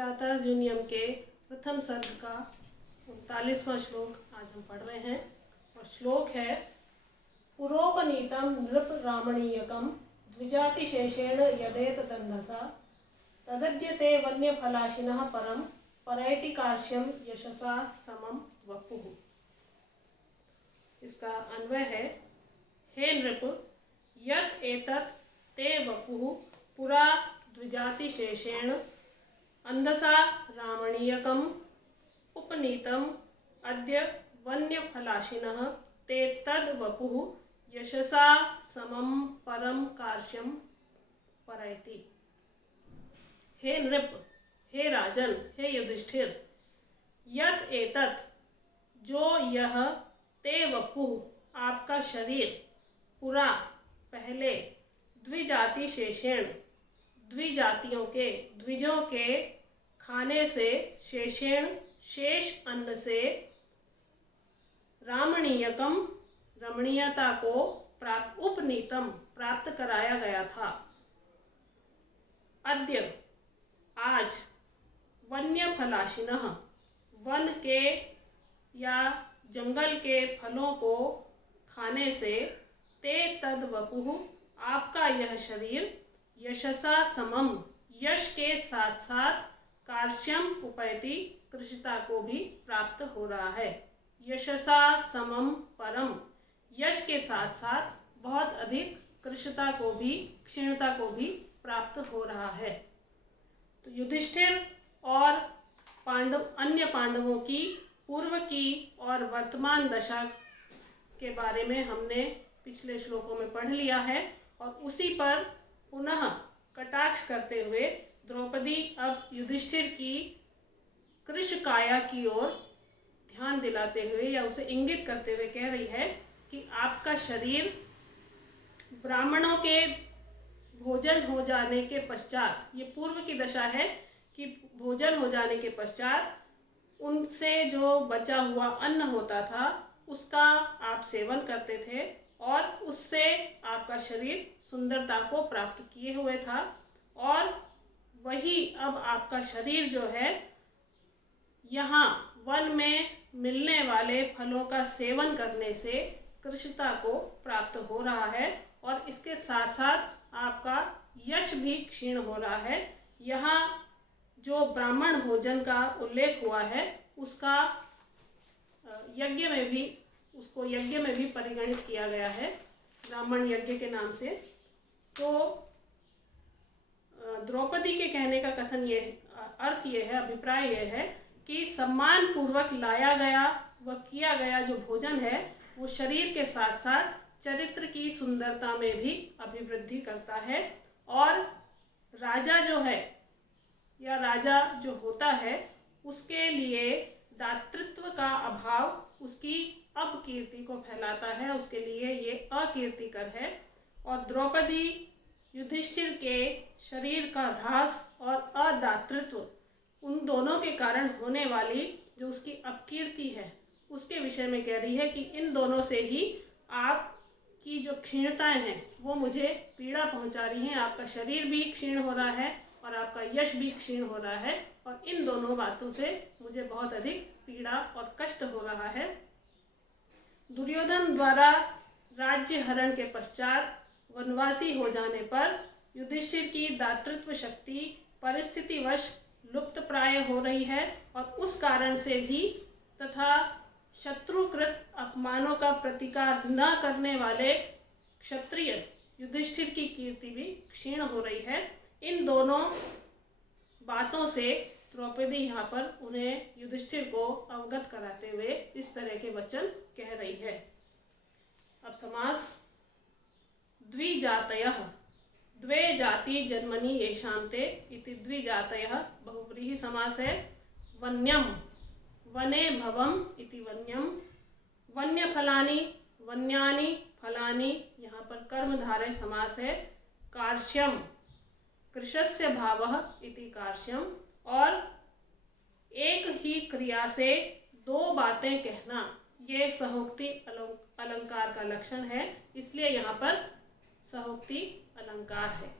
किरातार्जुनीयम के प्रथम सर्ग का 39वां श्लोक आज हम पढ़ रहे हैं। और श्लोक है पुरोपनीतम नृप रामणीयकम द्विजातिशेषेण यदेत दंधसा तदद्यते वन्यफलाशिनः परम परैति कार्श्यम यशसा समम वपुः। इसका अन्वय है, हे नृप, यत् एतत् ते वपुः पुरा द्विजातिशेषेण अंधसा रामणीयकम उपनीतम अद्य वन्यफलाशिनः ते तद वपुः यशसा समम परम कार्श्यम परैति। हे नृप, हे राजन, हे युधिष्ठिर, यत् एतत्, जो यह, ते वपुः आपका शरीर, पुरा पहले, द्विजाति शेषेण द्विजातियों के, द्विजों के खाने से, शेषेण शेष अन्न से, रामणीयकम रमणीयता को उपनीतम प्राप्त कराया गया था। अद्य आज, वन्य फलाशिनः वन के या जंगल के फलों को खाने से, ते तद वपुः आपका यह शरीर, यशसा समम यश के साथ साथ, कार्श्यम उपैति कृशता को भी प्राप्त हो रहा है। यशसा समम परम यश के साथ साथ बहुत अधिक कृशता को भी, क्षीणता को भी प्राप्त हो रहा है। तो युधिष्ठिर और अन्य पांडवों की पूर्व की और वर्तमान दशा के बारे में हमने पिछले श्लोकों में पढ़ लिया है और उसी पर पुनः कटाक्ष करते हुए द्रौपदी अब युधिष्ठिर की कृश काया की ओर ध्यान दिलाते हुए या उसे इंगित करते हुए कह रही है कि आपका शरीर ब्राह्मणों के भोजन हो जाने के पश्चात, ये पूर्व की दशा है कि भोजन हो जाने के पश्चात उनसे जो बचा हुआ अन्न होता था उसका आप सेवन करते थे और उससे आपका शरीर सुंदरता को प्राप्त किए हुए था। और वही अब आपका शरीर जो है, यहाँ वन में मिलने वाले फलों का सेवन करने से कृशता को प्राप्त हो रहा है और इसके साथ साथ आपका यश भी क्षीण हो रहा है। यहाँ जो ब्राह्मण भोजन का उल्लेख हुआ है उसका उसको यज्ञ में भी परिगणित किया गया है, ब्राह्मण यज्ञ के नाम से। तो द्रौपदी के कहने का कथन ये अर्थ ये है, अभिप्राय ये है कि सम्मान पूर्वक लाया गया व किया गया जो भोजन है वो शरीर के साथ साथ चरित्र की सुंदरता में भी अभिवृद्धि करता है। और राजा जो है या राजा जो होता है उसके लिए दातृत्व का अभाव उसकी अपकीर्ति को फैलाता है, उसके लिए ये अकीर्तिकर है। और द्रौपदी युधिष्ठिर के शरीर का ह्रास और अदातृत्व, उन दोनों के कारण होने वाली जो उसकी अपकीर्ति है उसके विषय में कह रही है कि इन दोनों से ही आपकी जो क्षीणताएं हैं वो मुझे पीड़ा पहुंचा रही हैं। आपका शरीर भी क्षीण हो रहा है और आपका यश भी क्षीण हो रहा है और इन दोनों बातों से मुझे बहुत अधिक पीड़ा और कष्ट हो रहा है। दुर्योधन द्वारा राज्य हरण के पश्चात वनवासी हो जाने पर युधिष्ठिर की दातृत्व शक्ति परिस्थितिवश लुप्त प्राय हो रही है और उस कारण से भी तथा शत्रुकृत अपमानों का प्रतिकार न करने वाले क्षत्रिय युधिष्ठिर की कीर्ति भी क्षीण हो रही है। इन दोनों बातों से द्रौपदी यहाँ पर उन्हें युधिष्ठिर को अवगत कराते हुए इस तरह के वचन कह रही है। अब समास, द्विजातयः द्वे जाति जन्मनि येषां ते इति द्विजातयः बहुव्रीहि समास है। वन्यम वने भवम इति वन्यम, वन्य फलानि वन्यानि फलानि, यहाँ पर कर्मधारय समास है। कार्श्यम कृशस्य भावः इति कार्श्यम, और एक ही क्रिया से दो बातें कहना ये सहोक्ति अलंकार का लक्षण है, इसलिए यहाँ पर सहोक्ति अलंकार है।